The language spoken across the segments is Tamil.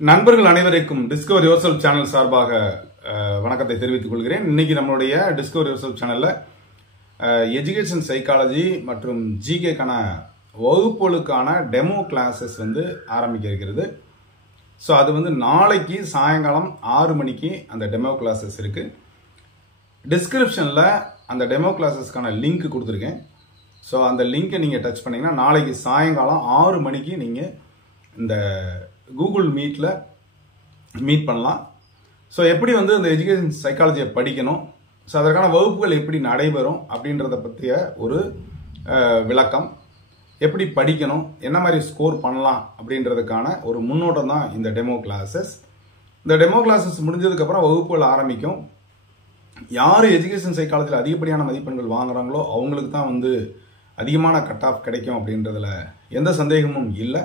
நண்பர்கள் அனைவருக்கும் டிஸ்கவர் யுவர்செல்ஃப் சேனல் சார்பாக வணக்கத்தை தெரிவித்துக் கொள்கிறேன். இன்னைக்கு நம்மளுடைய டிஸ்கவர் யுவர்செல்ஃப் சேனல்ல எஜுகேஷன் சைக்காலஜி மற்றும் ஜிகேக்கான வகுப்புகளுக்கான டெமோ கிளாஸஸ் ஆரம்பிக்க இருக்கிறது. ஸோ அது நாளைக்கு சாயங்காலம் 6 மணிக்கு அந்த டெமோ கிளாஸஸ் இருக்கு. டிஸ்கிரிப்ஷனில் அந்த டெமோ கிளாஸஸ்க்கான லிங்க் கொடுத்துருக்கேன். ஸோ அந்த லிங்கை நீங்கள் டச் பண்ணிங்கன்னா நாளைக்கு சாயங்காலம் 6 மணிக்கு நீங்கள் இந்த கூகுள் மீட்டில் மீட் பண்ணலாம். ஸோ எப்படி அந்த எஜுகேஷன் சைக்காலஜியை படிக்கணும், ஸோ அதற்கான வகுப்புகள் எப்படி நடைபெறும் அப்படின்றத பற்றிய ஒரு விளக்கம், எப்படி படிக்கணும், என்ன மாதிரி ஸ்கோர் பண்ணலாம் அப்படின்றதுக்கான ஒரு முன்னோட்டம் தான் இந்த டெமோ கிளாஸஸ். இந்த டெமோ கிளாஸஸ் முடிஞ்சதுக்கப்புறம் வகுப்புகள் ஆரம்பிக்கும். யார் எஜுகேஷன் சைக்காலஜியில் அதிகப்படியான மதிப்பெண்கள் வாங்குறாங்களோ அவங்களுக்கு தான் அதிகமான கட் ஆஃப் கிடைக்கும் அப்படின்றதுல எந்த சந்தேகமும் இல்லை.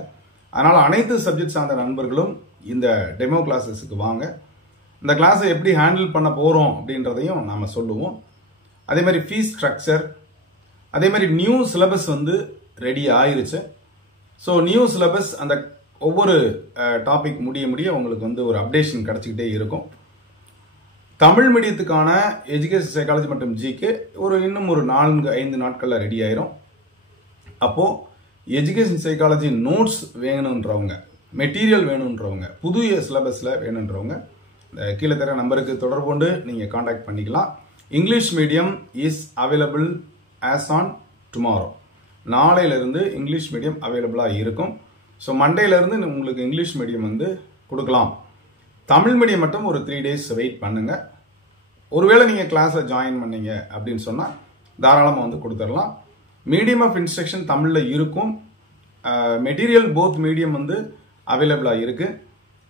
அதனால் அனைத்து சப்ஜெக்ட் சார்ந்த நண்பர்களும் இந்த டெமோ கிளாஸஸுக்கு வாங்க. இந்த கிளாஸை எப்படி ஹேண்டில் பண்ண போகிறோம் அப்படின்றதையும் நாம் சொல்லுவோம். அதே மாதிரி ஃபீஸ் ஸ்ட்ரக்சர், அதே மாதிரி நியூ சிலபஸ் ரெடி ஆயிருச்சு. ஸோ நியூ சிலபஸ் அந்த ஒவ்வொரு டாபிக் முடிய உங்களுக்கு ஒரு அப்டேஷன் கிடச்சிக்கிட்டே இருக்கும். தமிழ் மீடியத்துக்கான எஜுகேஷன் சைக்காலஜி மற்றும் ஜிகே இன்னும் ஒரு 4-5 நாட்களில் ரெடி ஆயிரும். அப்போது எஜுகேஷன் சைக்காலஜி நோட்ஸ் வேணுன்றவங்க, மெட்டீரியல் வேணுன்றவங்க, புதிய சிலபஸில் வேணுன்றவங்க கீழே தர நம்பருக்கு தொடர்பு கொண்டு நீங்கள் காண்டாக்ட் பண்ணிக்கலாம். English medium is available as on tomorrow. நாளையிலிருந்து இங்கிலீஷ் மீடியம் அவைலபிளாக இருக்கும். ஸோ மண்டேலேருந்து உங்களுக்கு இங்கிலீஷ் மீடியம் கொடுக்கலாம். தமிழ் மீடியம் மட்டும் ஒரு 3 days வெயிட் பண்ணுங்க. ஒருவேளை நீங்கள் கிளாஸில் ஜாயின் பண்ணீங்க அப்படின்னு சொன்னால் தாராளமாக கொடுத்துடலாம். மீடியம் ஆஃப் இன்ஸ்ட்ரக்ஷன் தமிழில் இருக்கும். மெட்டீரியல் போத் மீடியம் அவைலபிளாக இருக்கு.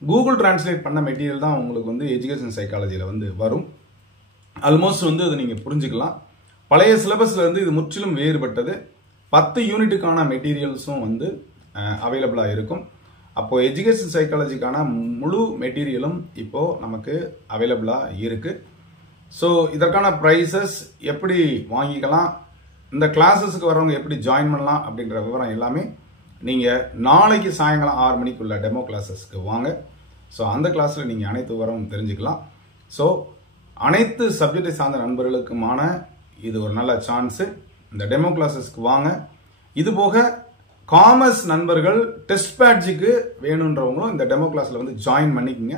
கூகுள் டிரான்ஸ்லேட் பண்ண மெட்டீரியல் தான் உங்களுக்கு எஜுகேஷன் சைக்காலஜியில் வரும். ஆல்மோஸ்ட் அதை நீங்கள் புரிஞ்சுக்கலாம். பழைய சிலபஸ்ல இது முற்றிலும் வேறுபட்டது. 10 யூனிட்டுக்கான மெட்டீரியல்ஸும் அவைலபிளாக இருக்கும். அப்போ எஜுகேஷன் சைக்காலஜிக்கான முழு மெட்டீரியலும் இப்போ நமக்கு அவைலபிளாக இருக்கு. ஸோ இதற்கான ப்ரைஸஸ் எப்படி வாங்கிக்கலாம், இந்த கிளாஸஸுக்கு வரவங்க எப்படி ஜாயின் பண்ணலாம் அப்படின்ற விவரம் எல்லாமே நீங்கள் நாளைக்கு சாயங்காலம் 6 மணிக்குள்ள டெமோ கிளாஸஸ்க்கு வாங்க. ஸோ அந்த கிளாஸில் நீங்கள் அனைத்து விவரமும் தெரிஞ்சுக்கலாம். ஸோ அனைத்து சப்ஜெக்டை சார்ந்த நண்பர்களுக்குமான இது ஒரு நல்ல சான்ஸு. இந்த டெமோ கிளாஸஸ்க்கு வாங்க. இது போக காமர்ஸ் நண்பர்கள் டெஸ்ட் பேட்ஜுக்கு வேணுன்றவங்களும் இந்த டெமோ கிளாஸில் ஜாயின் பண்ணிக்கோங்க.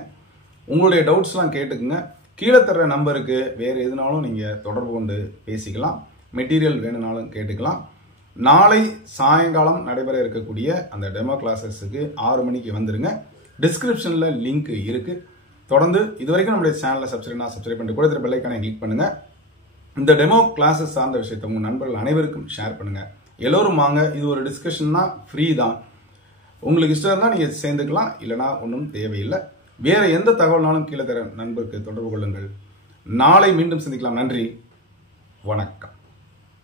உங்களுடைய டவுட்ஸ்லாம் கேட்டுக்குங்க. கீழே தர்ற நம்பருக்கு வேறு எதுனாலும் நீங்கள் தொடர்பு கொண்டு பேசிக்கலாம். மெட்டீரியல் வேணும்னாலும் கேட்டுக்கலாம். நாளை சாயங்காலம் நடைபெற இருக்கக்கூடிய அந்த டெமோ கிளாஸஸுக்கு 6 மணிக்கு வந்துருங்க. டிஸ்கிரிப்ஷனில் லிங்க் இருக்கு. தொடர்ந்து இதுவரைக்கும் நம்மளுடைய சேனலை சப்ஸ்கிரைப் பண்ணிட்டு கூட பெல் ஐகானை கிளிக் பண்ணுங்க. இந்த டெமோ கிளாஸஸ் சார்ந்த விஷயத்தை உங்கள் நண்பர்கள் அனைவருக்கும் ஷேர் பண்ணுங்க. எல்லோரும் வாங்க. இது ஒரு டிஸ்கஷன் தான், ஃப்ரீ தான். உங்களுக்கு இஷ்டம் இருந்தால் நீங்கள் சேர்ந்துக்கலாம், இல்லைனா ஒன்றும் தேவையில்லை. வேற எந்த தகவல்னாலும் கீழே தர நண்பருக்கு தொடர்பு கொள்ளுங்கள். நாளை மீண்டும் சந்திக்கலாம். நன்றி, வணக்கம்.